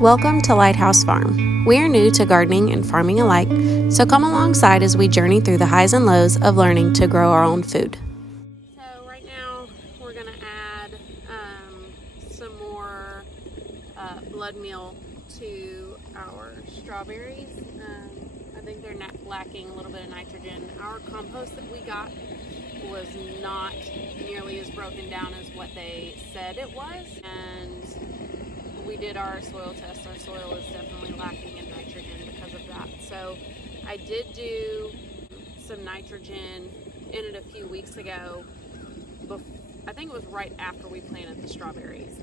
Welcome to Lighthouse Farm. We are new to gardening and farming alike, so come alongside as we journey through the highs and lows of learning to grow our own food. So right now we're going to add some more blood meal to our strawberries. I think they're lacking a little bit of nitrogen. Our compost that we got was not nearly as broken down as what they said it was, and we did our soil test. Our soil is definitely lacking in nitrogen because of that. So I did do some nitrogen in it a few weeks ago. I think it was right after we planted the strawberries.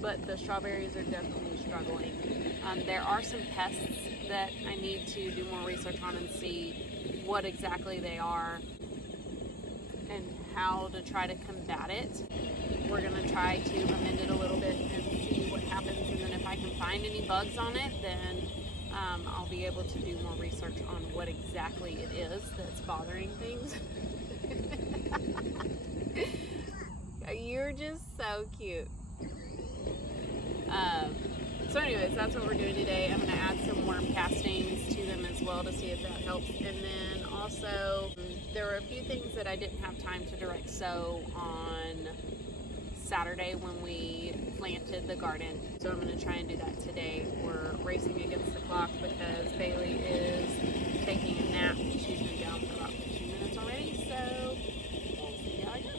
But the strawberries are definitely struggling. There are some pests that I need to do more research on and see what exactly they are and how to try to combat it. We're going to try to amend it a little bit and see what happens, and then if I can find any bugs on it, then I'll be able to do more research on what exactly it is that's bothering things. You're just so cute. So anyways, that's what we're doing today. I'm going to add some worm castings to them as well to see if that helps. And then also, there were a few things that I didn't have time to direct sow on Saturday when we planted the garden. So I'm going to try and do that today. We're racing against the clock because Bailey is taking a nap. She's been down for about 15 minutes already. So we'll see how it goes.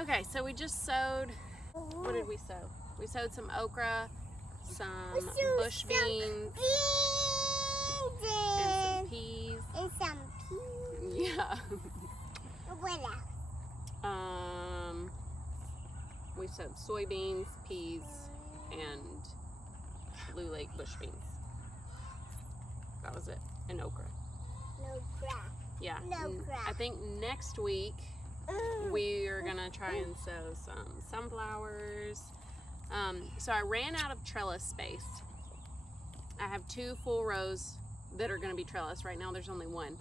Okay, so we just sowed, what did we sow? We sowed some okra, some bush beans, and some peas. Yeah. What else? We sowed soybeans, peas, and Blue Lake bush beans. That was it. And okra. No crap. Yeah. No crap. I think next week we are gonna try and sow some sunflowers. So I ran out of trellis space. I have 2 full rows that are gonna be trellis. Right now there's only 1.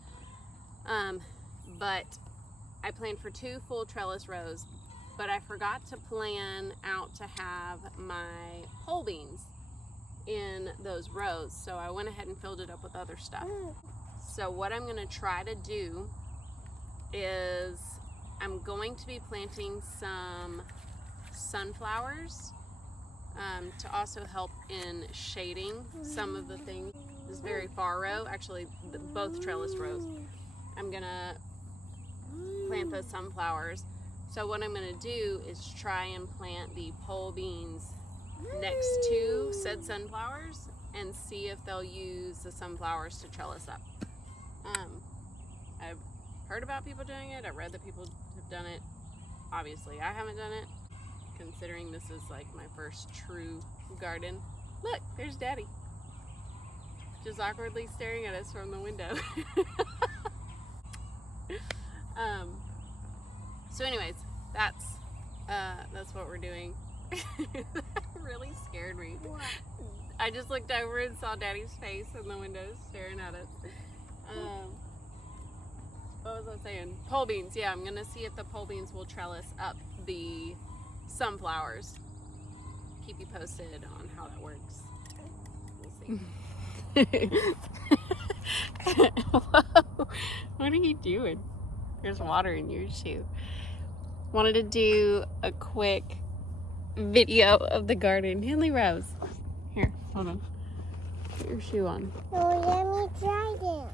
But I planned for 2 full trellis rows, but I forgot to plan out to have my pole beans in those rows. So I went ahead and filled it up with other stuff. So what I'm gonna try to do is I'm going to be planting some sunflowers to also help in shading some of the things. This very far row, actually both trellis rows, I'm gonna plant those sunflowers. So what I'm gonna do is try and plant the pole beans next to said sunflowers and see if they'll use the sunflowers to trellis up. I've heard about people doing it. I've read that people have done it. Obviously, I haven't done it, considering this is like my first true garden. Look, there's Daddy, just awkwardly staring at us from the window. So anyways, that's what we're doing. That really scared me. What? I just looked over and saw Daddy's face in the window staring at us. What was I saying? Pole beans. Yeah, I'm gonna see if the pole beans will trellis up the sunflowers. Keep you posted on how that works. We'll see. Whoa. What are you doing? There's water in your shoe. Wanted to do a quick video of the garden. Henley Rose. Here, hold on. Put your shoe on. Oh, let me try it.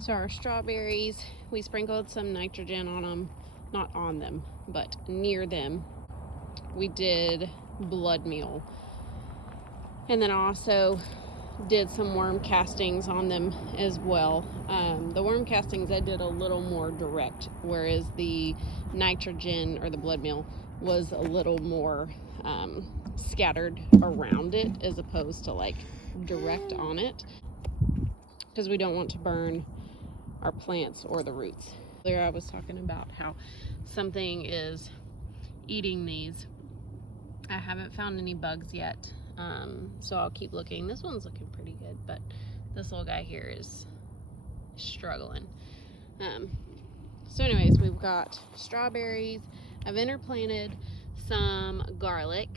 So our strawberries, we sprinkled some nitrogen on them. Not on them, but near them. We did blood meal. And then also did some worm castings on them as well. The worm castings I did a little more direct, whereas the nitrogen or the blood meal was a little more scattered around it as opposed to like direct on it, because we don't want to burn our plants or the roots. Earlier I was talking about how something is eating these. I haven't found any bugs yet, so I'll keep looking. This one's looking pretty good, but this little guy here is struggling. So anyways, we've got strawberries. I've interplanted some garlic.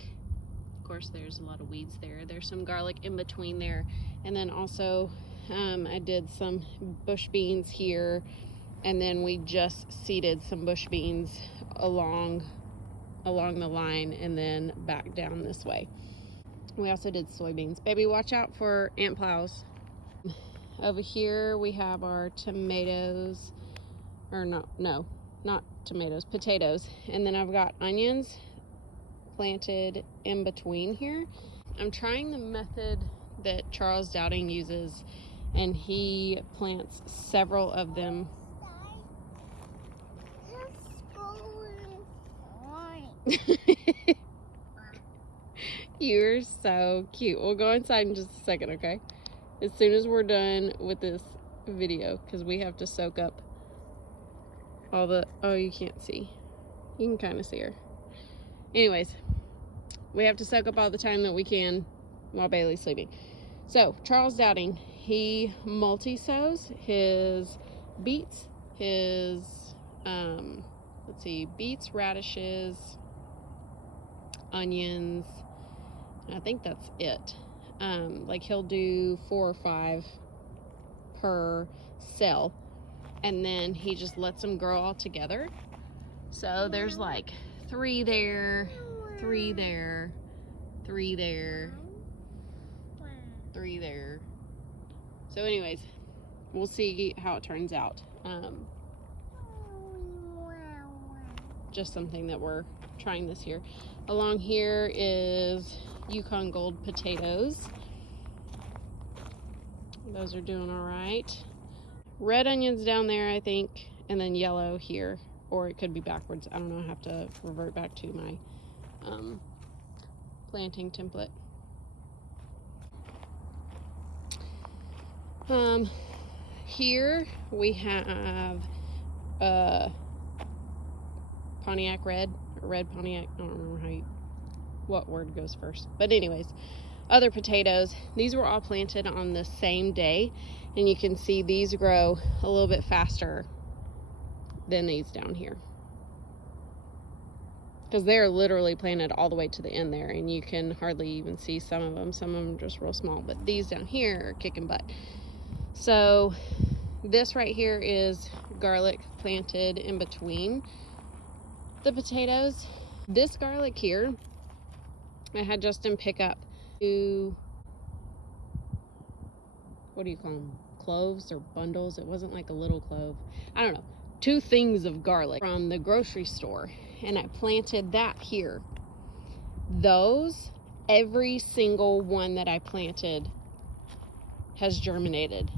Of course, there's a lot of weeds there. There's some garlic in between there. And then also, I did some bush beans here. And then we just seeded some bush beans along the line and then back down this way. We also did soybeans. Baby, watch out for ant plows. Over here we have our tomatoes, or no, not tomatoes, potatoes. And then I've got onions planted in between here. I'm trying the method that Charles Dowding uses, and he plants several of them. You're so cute. We'll go inside in just a second, okay? As soon as we're done with this video, because we have to soak up all the, oh, you can't see. You can kind of see her. Anyways, we have to soak up all the time that we can while Bailey's sleeping. So, Charles Dowding, he multi-sows his beets, his, let's see, beets, radishes, onions, I think that's it. Like he'll do 4 or 5 per cell, and then he just lets them grow all together. So there's like 3 there, 3 there, 3 there, 3 there. So anyways, we'll see how it turns out. just something that we're trying this year. Along here is Yukon Gold potatoes. Those are doing all right. Red onions down there, I think, and then yellow here, or it could be backwards. I don't know. I have to revert back to my planting template. Here we have Pontiac red, or red Pontiac. I don't remember what word goes first. But anyways, other potatoes. These were all planted on the same day, and you can see these grow a little bit faster than these down here, because they're literally planted all the way to the end there, and you can hardly even see some of them. Some of them are just real small, but these down here are kicking butt. So this right here is garlic planted in between the potatoes. This garlic here, I had Justin pick up 2, what do you call them, cloves or bundles? It wasn't like a little clove. I don't know. 2 things of garlic from the grocery store, and I planted that here. Those, every single one that I planted has germinated.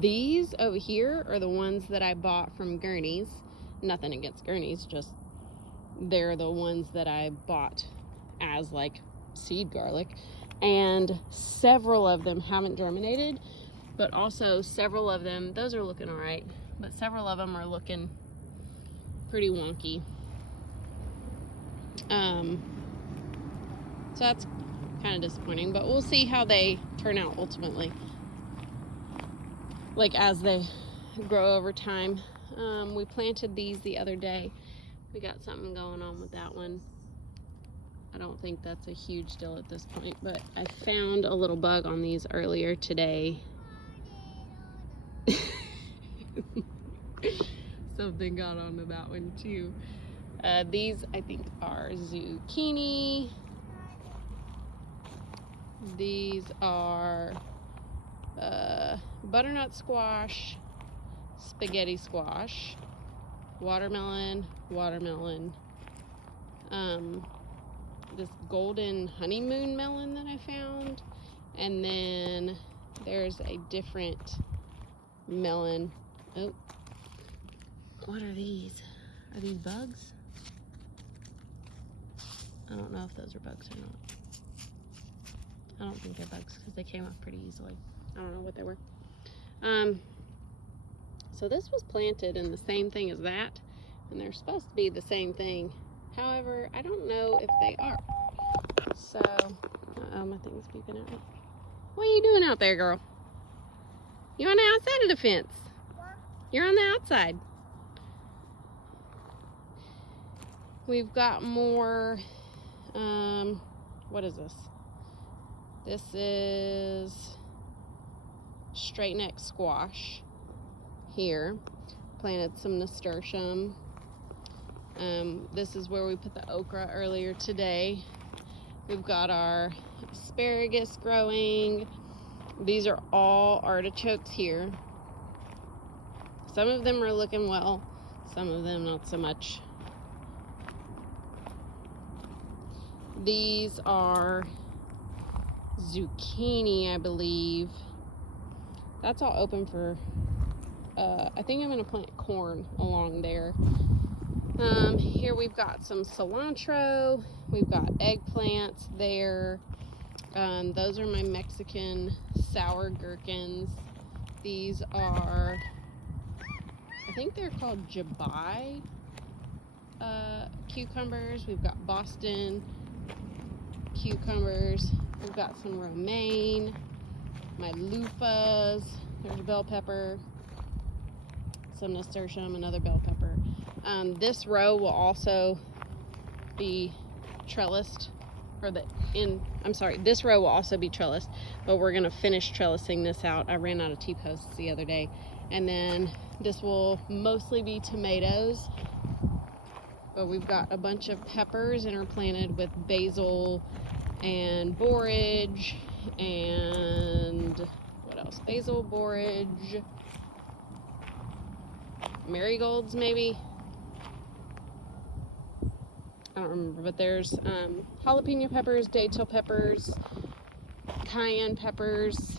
These over here are the ones that I bought from Gurney's. Nothing against Gurney's, just they're the ones that I bought as like seed garlic, and several of them haven't germinated, but also several of them, those are looking all right, but several of them are looking pretty wonky. So that's kind of disappointing, but we'll see how they turn out ultimately, like as they grow over time. We planted these the other day. We got something going on with that one. I don't think that's a huge deal at this point, but I found a little bug on these earlier today. Something got onto that one too. These I think are zucchini. These are butternut squash, spaghetti squash, watermelon, this golden honeymoon melon that I found, and then there's a different melon. Oh, what are these? Are these bugs? I don't know if those are bugs or not. I don't think they're bugs because they came off pretty easily. I don't know what they were. So this was planted in the same thing as that, and they're supposed to be the same thing. However, I don't know if they are. So, uh-oh, my thing's beeping at me. What are you doing out there, girl? You're on the outside of the fence. You're on the outside. We've got more, what is this? This is straight neck squash here. Planted some nasturtium. This is where we put the okra earlier today. We've got our asparagus growing. These are all artichokes here. Some of them are looking well, some of them not so much. These are zucchini, I believe. That's all open for, I think I'm gonna plant corn along there. Here we've got some cilantro, we've got eggplants there. Those are my Mexican sour gherkins. These are, I think they're called Jabai cucumbers. We've got Boston cucumbers. We've got some romaine, my loofahs, there's bell pepper, some nasturtium, another bell pepper. This row will also be trellised, or this row will also be trellised, but we're gonna finish trellising this out. I ran out of T-posts the other day. And then this will mostly be tomatoes, but we've got a bunch of peppers interplanted with basil and borage and what else? Basil, borage, marigolds maybe. I don't remember, but there's jalapeno peppers, datil peppers, cayenne peppers,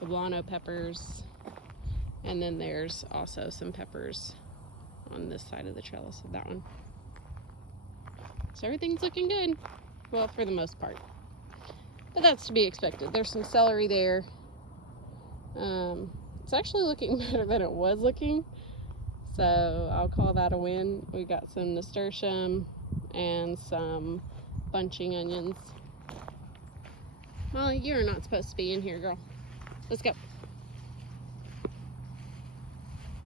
poblano peppers, and then there's also some peppers on this side of the trellis of that one. So everything's looking good. Well, for the most part. But that's to be expected. There's some celery there. It's actually looking better than it was looking. So I'll call that a win. We got some nasturtium and some bunching onions. Molly, you're not supposed to be in here, girl. Let's go.